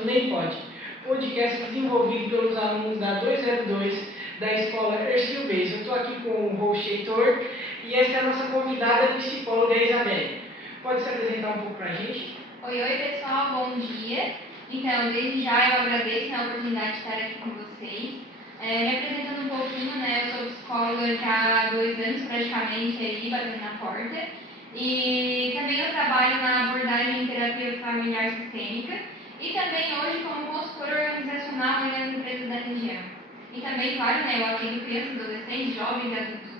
do Nem Pode, podcast desenvolvido pelos alunos da 202 da escola Ercílio Base. Eu estou aqui com o host Heitor e essa é a nossa convidada psicóloga Isabelle. Pode se apresentar um pouco para a gente? Oi, pessoal, bom dia. Então, desde já eu agradeço a oportunidade de estar aqui com vocês. Me apresentando um pouquinho, né, eu sou psicóloga já há 2 anos praticamente, aí, batendo na porta. E também eu trabalho na abordagem em terapia familiar sistêmica e também hoje como consultora organizacional nas empresas da região. E também, claro, né, eu atendo crianças, adolescentes, jovens e adultos.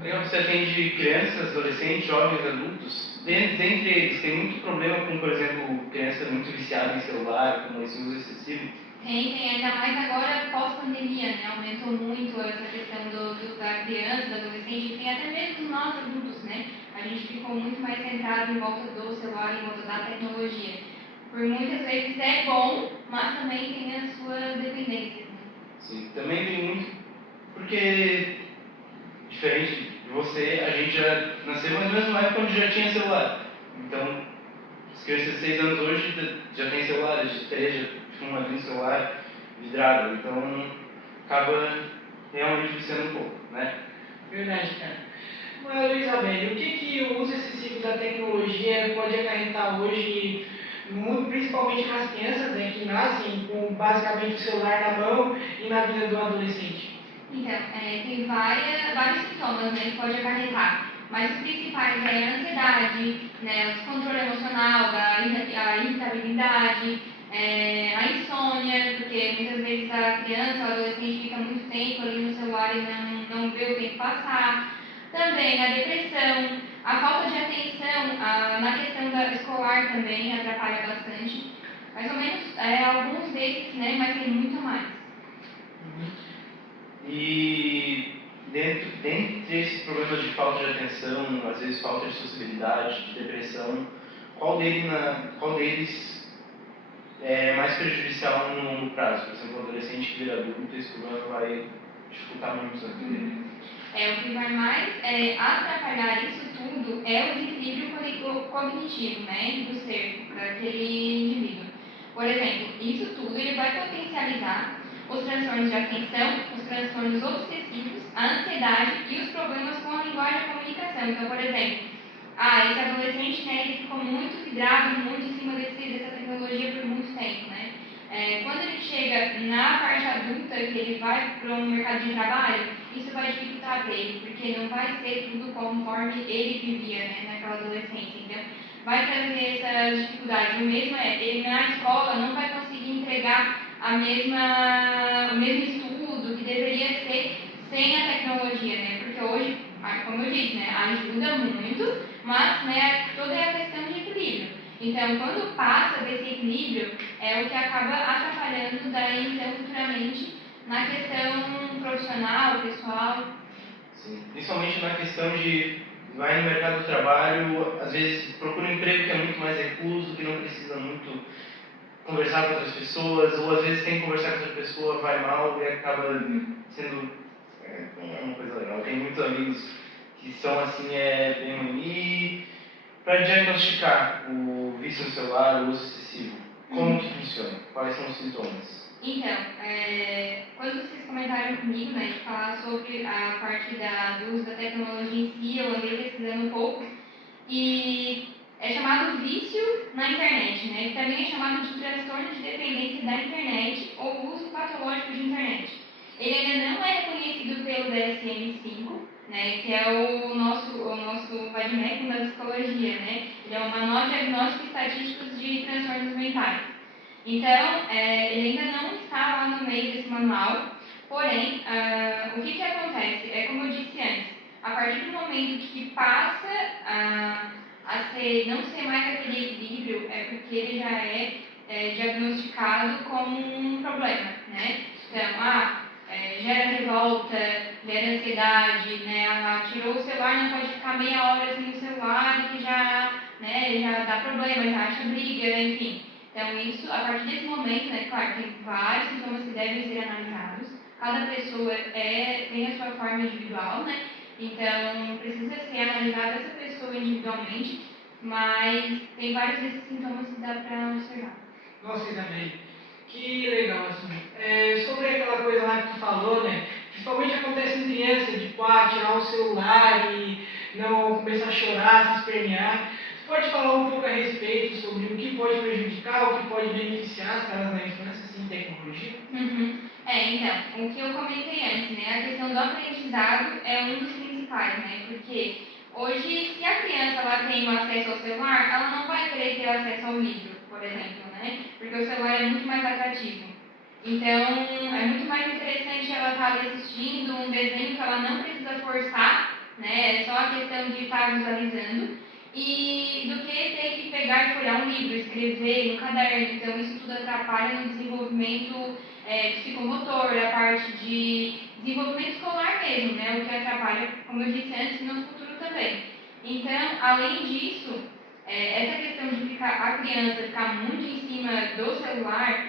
Legal, você atende crianças, adolescentes, jovens, adultos. Dentre eles, tem muito problema com, por exemplo, criança muito viciada em celular, com esse uso excessivo? Tem, ainda mais agora pós-pandemia, né? Aumentou muito essa questão da criança, do adolescente, tem até mesmo nós adultos, né? A gente ficou muito mais centrado em volta do celular, em volta da tecnologia. Por muitas vezes é bom, mas também tem as suas dependências, né? Sim, também tem muito, porque, diferente de você, a gente já nasceu mais ou menos numa época onde já tinha celular. Então, as crianças de 6 anos hoje já têm celular, de 3 já ficam ali no celular vidrado. Então, acaba realmente viciando um pouco, né? Verdade, cara. Mas, Isabelle, o que o uso excessivo da tecnologia pode acarretar hoje, principalmente nas crianças, né, que nascem com basicamente o celular na mão e na vida do adolescente? Então, tem vários sintomas, né, que pode acarretar, mas os principais é a ansiedade, né, o descontrole emocional, a irritabilidade, a insônia, porque muitas vezes a criança ou adolescente fica muito tempo ali no celular e não vê o tempo passar. Também a depressão, a falta de atenção na questão da escolar também atrapalha bastante. Mais ou menos alguns desses, né, mas tem muito mais. E dentre esses problemas de falta de atenção, às vezes falta de sociabilidade, de depressão, qual deles é mais prejudicial no longo prazo? Por exemplo, o adolescente que vira adulto, esse problema vai dificultar muito a vida dele. O que vai mais atrapalhar isso tudo é o desequilíbrio cognitivo, né, do ser, daquele indivíduo. Por exemplo, isso tudo ele vai potencializar os transtornos de atenção, os transtornos obsessivos, a ansiedade e os problemas com a linguagem e a comunicação. Então, por exemplo, esse adolescente, né, ele ficou muito vidrado, muito em cima dessa tecnologia por muito tempo, né? Quando ele chega na parte adulta, que ele vai para um mercado de trabalho, isso vai dificultar para ele, porque não vai ser tudo conforme ele vivia, né, naquela adolescência. Então, vai trazer essas dificuldades. O mesmo ele na escola não vai conseguir entregar o mesmo estudo que deveria ser sem a tecnologia, né? Porque hoje, como eu disse, né, ajuda muito, mas, né, toda é a questão de equilíbrio. Então, quando passa desse equilíbrio, é o que acaba atrapalhando daí, então, futuramente, na questão profissional, pessoal. Sim, principalmente na questão de vai no mercado do trabalho, às vezes procura um emprego que é muito mais recluso, que não precisa muito conversar com outras pessoas, ou às vezes tem que conversar com outra pessoa, vai mal e acaba sendo uma coisa legal. Tem muitos amigos que são assim, bem ruim. E para diagnosticar o vício no celular, o uso excessivo, como que funciona? Quais são os sintomas? Então, quando vocês comentaram comigo, né, de falar sobre a parte do uso da tecnologia em si, eu andei pesquisando um pouco, e é chamado vício na internet, né, que também é chamado de transtorno de dependência da internet ou uso patológico de internet. Ele ainda não é reconhecido pelo DSM-5, né, que é o nosso VADMEC da psicologia, né, ele é o Manual Diagnóstico Estatístico de Transtornos Mentais. Então, ele ainda não está lá no meio desse manual, porém, o que acontece? É como eu disse antes, a partir do momento que passa não ser mais aquele equilíbrio, é porque ele já é diagnosticado como um problema, né? Então, gera revolta, gera ansiedade, né? Tirou o celular, não pode ficar meia hora sem o celular, que já dá problema, já acha briga, enfim. Então, isso, a partir desse momento, né, claro, tem vários sintomas que devem ser analisados. Cada pessoa tem a sua forma individual, né? Então, precisa ser analisada essa pessoa individualmente, mas tem vários desses sintomas que dá para observar. Nossa, Isabelle, que legal, assim. Sobre aquela coisa lá que tu falou, né? Principalmente acontece em criança, de tirar o celular e não começar a chorar, se espernear. Tu pode falar um pouco a respeito sobre o que pode prejudicar, o que pode beneficiar as caras na infância, assim, tecnologia? Uhum. Então, o que eu comentei antes, né? A questão do aprendizado é um dos principais, né? Porque hoje, se a criança ela tem o acesso ao celular, ela não vai querer ter acesso ao livro, por exemplo, né? Porque o celular é muito mais atrativo. Então, é muito mais interessante ela estar ali assistindo um desenho que ela não precisa forçar, né? É só a questão de estar visualizando. E do que ter que pegar e folhear um livro, escrever no caderno. Então, isso tudo atrapalha no desenvolvimento psicomotor, a parte de desenvolvimento escolar mesmo, né? O que atrapalha, como eu disse antes, no futuro também. Então, além disso, essa questão de a criança ficar muito em cima do celular,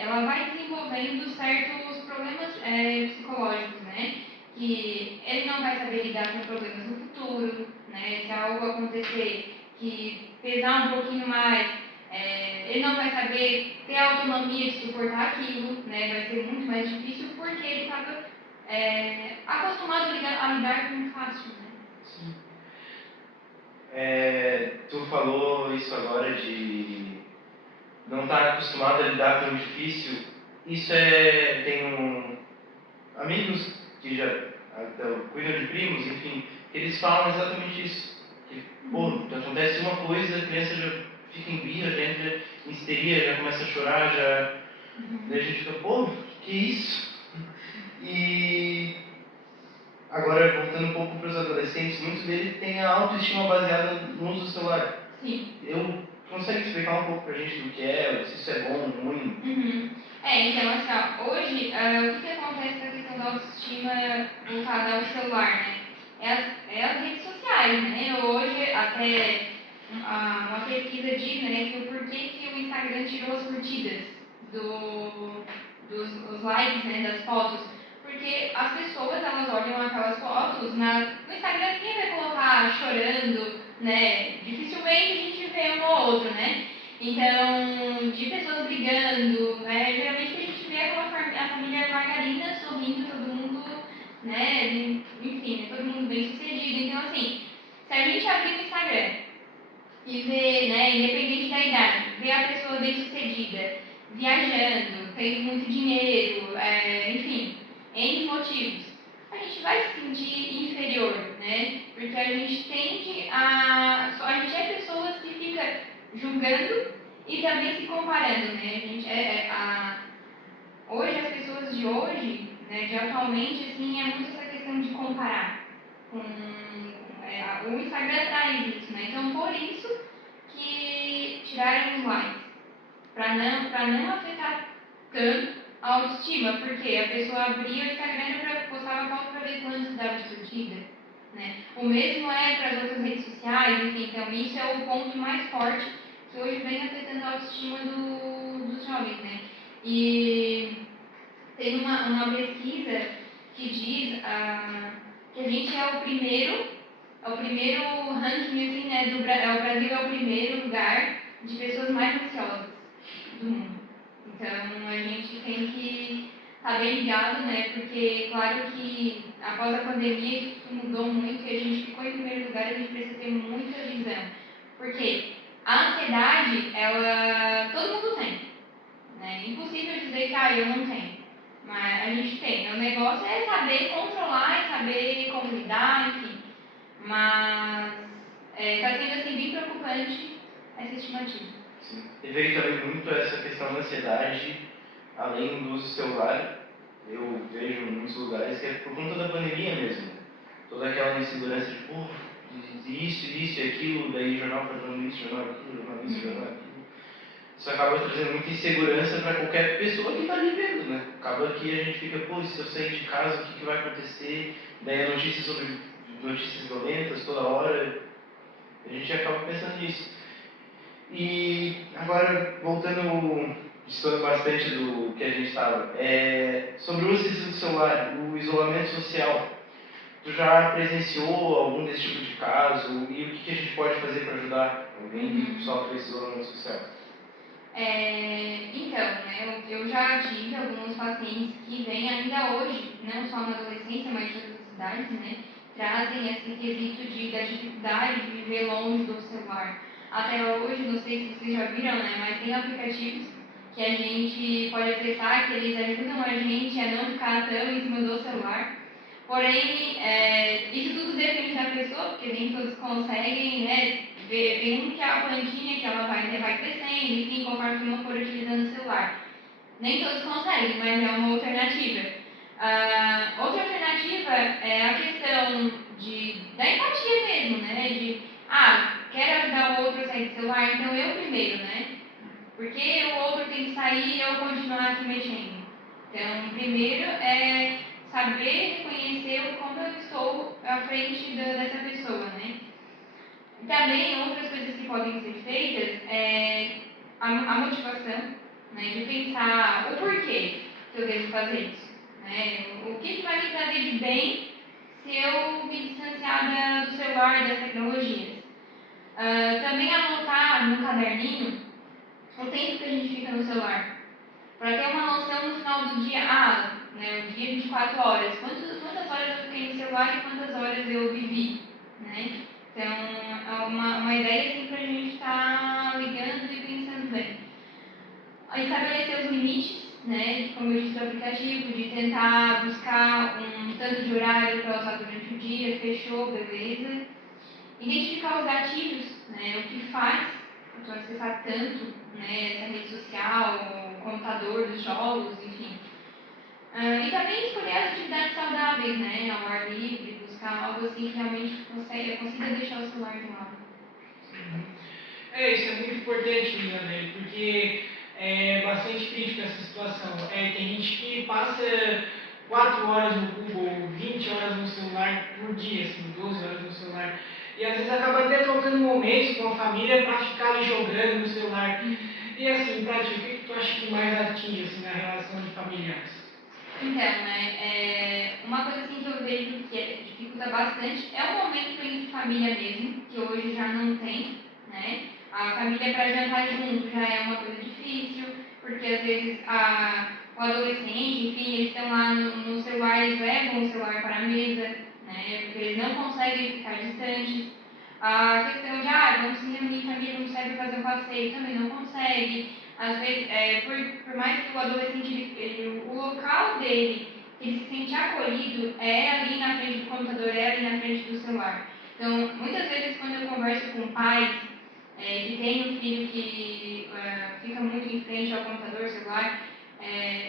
ela vai desenvolvendo certos problemas psicológicos, né? Que ele não vai saber lidar com problemas no futuro, né? Se algo acontecer que pesar um pouquinho mais, ele não vai saber ter a autonomia de suportar aquilo, né? Vai ser muito mais difícil porque ele estava acostumado a lidar com fácil, né? Sim. Tu falou isso agora de não estar acostumado a lidar com o difícil. Isso tem amigos que já cuidam de primos, enfim, eles falam exatamente isso. Que, acontece uma coisa, a criança já fica em birra, já entra em histeria, já começa a chorar, daí a gente fica, que isso? E agora, voltando um pouco para os adolescentes, muitos deles têm a autoestima baseada no uso do celular. Sim. Consegue explicar um pouco para a gente do que se isso é bom ou ruim? Uhum. Então, assim, hoje, o que acontece com a questão da autoestima voltada ao celular, né? As redes sociais, né? Hoje, até uma pesquisa diz, né, que o porquê que o Instagram tirou as curtidas dos likes, né, das fotos. Porque as pessoas, elas olham aquelas fotos, no Instagram ninguém vai colocar chorando, né? Dificilmente a gente vê um ou outro, né? Então, de pessoas brigando, né? Geralmente a gente vê a família margarina sorrindo, todo mundo, né? Enfim, todo mundo bem sucedido. Então, assim, se a gente abrir o Instagram e ver, né, independente da idade, ver a pessoa bem sucedida, viajando, tendo muito dinheiro, enfim, N motivos, a gente vai se sentir inferior, né? Porque a gente tende a gente é pessoas que fica julgando e também se comparando, né? A gente hoje, as pessoas de hoje, né, de atualmente, assim, é muito essa questão de comparar o Instagram traz isso, né? Então, por isso que tiraram os likes, para não afetar tanto a autoestima, porque a pessoa abria o Instagram para postar uma foto para ver quantos dava de curtida, né? O mesmo é para as outras redes sociais, enfim, então isso é o ponto mais forte que hoje vem afetando a autoestima dos jovens, né? E tem uma pesquisa que diz que a gente é o primeiro ranking, assim, né, o Brasil é o primeiro lugar de pessoas mais ansiosas do mundo. Então, a gente tem que estar bem ligado, né, porque, claro que após a pandemia isso mudou muito e a gente ficou em primeiro lugar, a gente precisa ter muita visão. Porque a ansiedade, todo mundo tem, né, é impossível dizer que, eu não tenho. Mas a gente tem. O negócio é saber controlar, é saber como lidar, enfim. Mas está sendo assim, bem preocupante essa estimativa. Sim. E veio também muito essa questão da ansiedade, além do uso celular. Eu vejo em muitos lugares que é por conta da pandemia mesmo. Toda aquela insegurança de isso e aquilo, daí jornal falando isso, jornal aquilo, jornal isso, jornal aquilo. Isso acaba trazendo muita insegurança para qualquer pessoa que está ali vendo, né? Acaba que a gente fica, se eu sair de casa, o que vai acontecer? Daí a notícia sobre notícias violentas toda hora, a gente acaba pensando nisso. E agora, voltando, distando bastante do que a gente estava, sobre o uso do celular, o isolamento social. Tu já presenciou algum desse tipo de caso? E o que a gente pode fazer para ajudar alguém que sofre esse isolamento social? Então, né, eu já tive alguns pacientes que vêm ainda hoje, não só na adolescência, mas em outras idades, né, trazem esse quesito da dificuldade de viver longe do celular. Até hoje, não sei se vocês já viram, né, mas tem aplicativos que a gente pode acessar, que eles ajudam a gente a não ficar tão em cima do celular. Porém, isso tudo depende da pessoa, porque nem todos conseguem, né? Tem um que é a plantinha que ela vai crescendo, enfim, conforme não for utilizando o celular. Nem todos conseguem, mas é uma alternativa. Outra alternativa é a questão da empatia mesmo, né? Quero ajudar o outro a sair do celular, então eu primeiro, né? Porque o outro tem que sair e eu continuar aqui mexendo. Então, primeiro é saber reconhecer o como eu estou à frente dessa pessoa, né? Também, outras coisas que podem ser feitas é a motivação, né? De pensar o porquê que eu devo fazer isso, né? O que vai me trazer de bem se eu me distanciar do celular e das tecnologias. Também anotar no caderninho o tempo que a gente fica no celular, para ter uma noção no final do dia, né, o dia 24 horas, quantas horas eu fiquei no celular e quantas horas eu vivi, né? Então, é uma ideia assim para a gente estar ligando e pensando bem. Estabelecer os limites, né, como eu disse do aplicativo, de tentar buscar um tanto de horário para usar durante o dia, fechou, beleza. Identificar os gatilhos, né, o que faz tu acessar tanto, né, essa rede social, o computador dos jogos, enfim. E também escolher as atividades saudáveis, né, ao ar livre, buscar algo assim que realmente consiga deixar o celular de lado. Isso é muito importante, né, porque é bastante crítica essa situação. Tem gente que passa 4 horas no Google, 20 horas no celular por dia, assim, 12 horas no celular. E às vezes acaba até trocando momentos com a família para ficar ali jogando no celular. E assim, pra ti, o que tu acha que mais atinge assim, na relação de familiares? Então, né, uma coisa assim que eu vejo que dificulta bastante é o momento em família mesmo, que hoje já não tem, né? A família para jantar junto já é uma coisa difícil, porque às vezes o adolescente, enfim, eles estão lá no celular, eles levam o celular para a mesa, né? Porque eles não conseguem ficar distantes. A questão de, vamos se reunir em família, vamos sair para fazer um passeio, também não consegue. Às vezes, por mais que o adolescente, o local dele, que ele se sente acolhido, é ali na frente do computador, é ali na frente do celular. Então, muitas vezes, quando eu converso com pais que têm um filho que fica muito em frente ao computador, celular,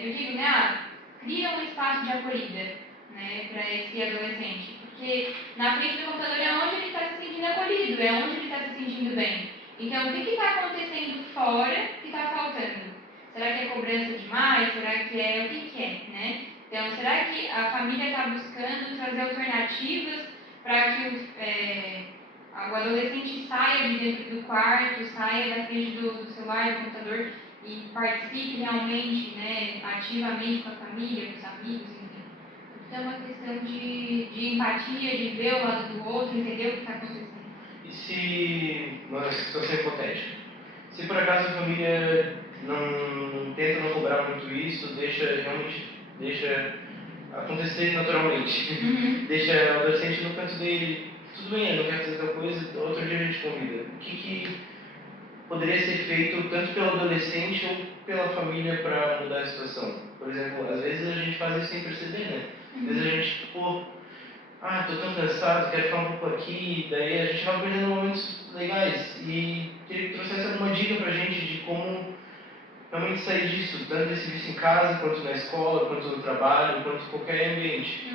eu digo, né, cria um espaço de acolhida, né, para esse adolescente. Porque na frente do computador é onde ele está se sentindo acolhido, é onde ele está se sentindo bem. Então, o que está acontecendo fora que está faltando? Será que é cobrança demais? Será que é o que é, né? Então, será que a família está buscando trazer alternativas para que o adolescente saia de dentro do quarto, saia da frente do celular, do computador e participe realmente, né, ativamente com a família, com os amigos, enfim? Então, é uma questão de empatia, de ver o lado do outro, entender o que está acontecendo. E se, uma situação hipotética, se por acaso a família não tenta não cobrar muito isso, deixa acontecer naturalmente, deixa o adolescente no canto dele, tudo bem, eu não quero fazer tal coisa, outro dia a gente convida. O que poderia ser feito tanto pelo adolescente ou pela família para mudar a situação? Por exemplo, às vezes a gente faz isso sem perceber, né? Às vezes a gente, tô tão cansado, quero ficar um pouco aqui, daí a gente vai perdendo momentos legais. E queria que trouxesse alguma dica pra gente de como realmente sair disso, tanto desse vício em casa, quanto na escola, quanto no trabalho, quanto em qualquer ambiente.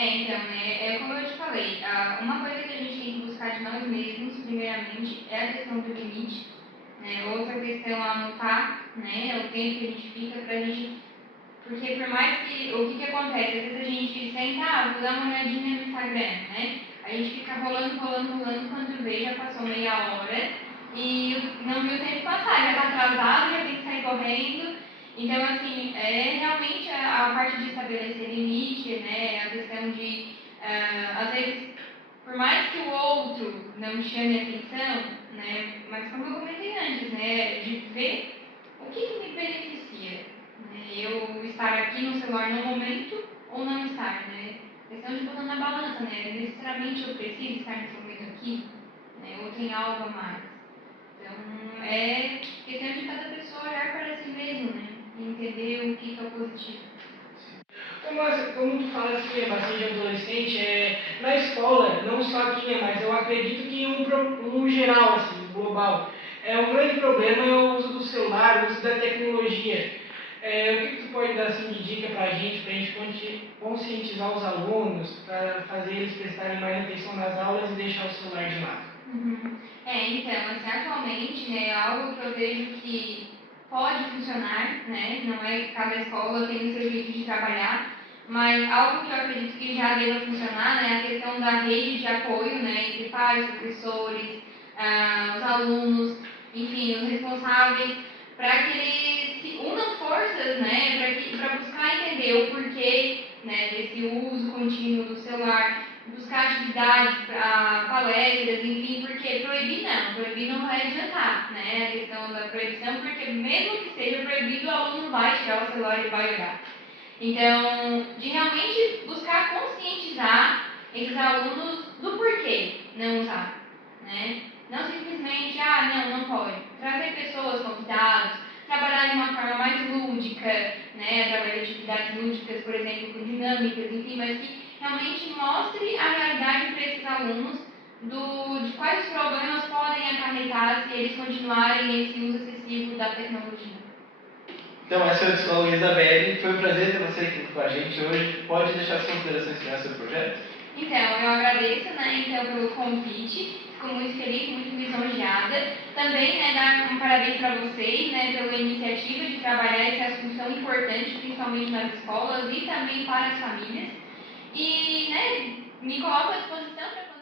Então, né, como eu te falei, uma coisa que a gente tem que buscar de nós mesmos, primeiramente, é a questão do limite, né? Outra questão é anotar, né, o tempo que a gente fica pra gente. Porque por mais que, o que acontece? Às vezes a gente senta, vou dar uma olhadinha no Instagram, né? A gente fica rolando, quando vê, já passou meia hora e não viu o tempo passar, já está atrasado, já tem que sair correndo. Então, assim, realmente a parte de estabelecer limite, né? A questão de, às vezes, por mais que o outro não chame atenção, né, mas como eu comentei antes, né, de ver o que me beneficia, né, eu estar aqui no celular no momento ou não estar, né, questão de botar na balança, né, necessariamente eu preciso estar nesse momento aqui, né, ou tem algo a mais. Então, é questão de cada pessoa olhar para si mesmo, né, e entender o que é o positivo. Como tu fala assim, é bastante adolescente, na escola, não só aqui, né, mas eu acredito que um geral, assim, global, um grande problema é o uso do celular, o uso da tecnologia. O que tu pode dar assim, de dica para a gente conscientizar os alunos, para fazer eles prestarem mais atenção nas aulas e deixar o celular de lado? Uhum. Então, assim, atualmente, né, algo que eu vejo que pode funcionar, né, não é cada escola tem o seu jeito de trabalhar, mas algo que eu acredito que já deva funcionar, né, é a questão da rede de apoio, né, entre pais, professores, os alunos, enfim, os responsáveis, para que eles se unam forças, né, para buscar entender o porquê, né, desse uso contínuo do celular, buscar atividades, palestras, enfim, porque proibir não vai adiantar, né, a questão da proibição, porque mesmo que seja proibido, o aluno vai tirar o celular e vai olhar. Então, de realmente buscar conscientizar esses alunos do porquê não usar, né? Não simplesmente, não pode. Trazer pessoas, convidados, trabalhar de uma forma mais lúdica, né? Através de atividades lúdicas, por exemplo, com dinâmicas, enfim, mas que realmente mostre a realidade para esses alunos de quais os problemas podem acarretar se eles continuarem nesse uso excessivo da tecnologia. Então, essa é a psicóloga Isabelle. Foi um prazer ter você aqui com a gente hoje. Pode deixar as considerações finais sobre o projeto? Então, eu agradeço, né, pelo convite. Fico muito feliz, muito lisonjeada. Também, né, dar um parabéns para vocês, né, pela iniciativa de trabalhar esse assunto tão importante, principalmente nas escolas e também para as famílias. E, né, me coloco à disposição para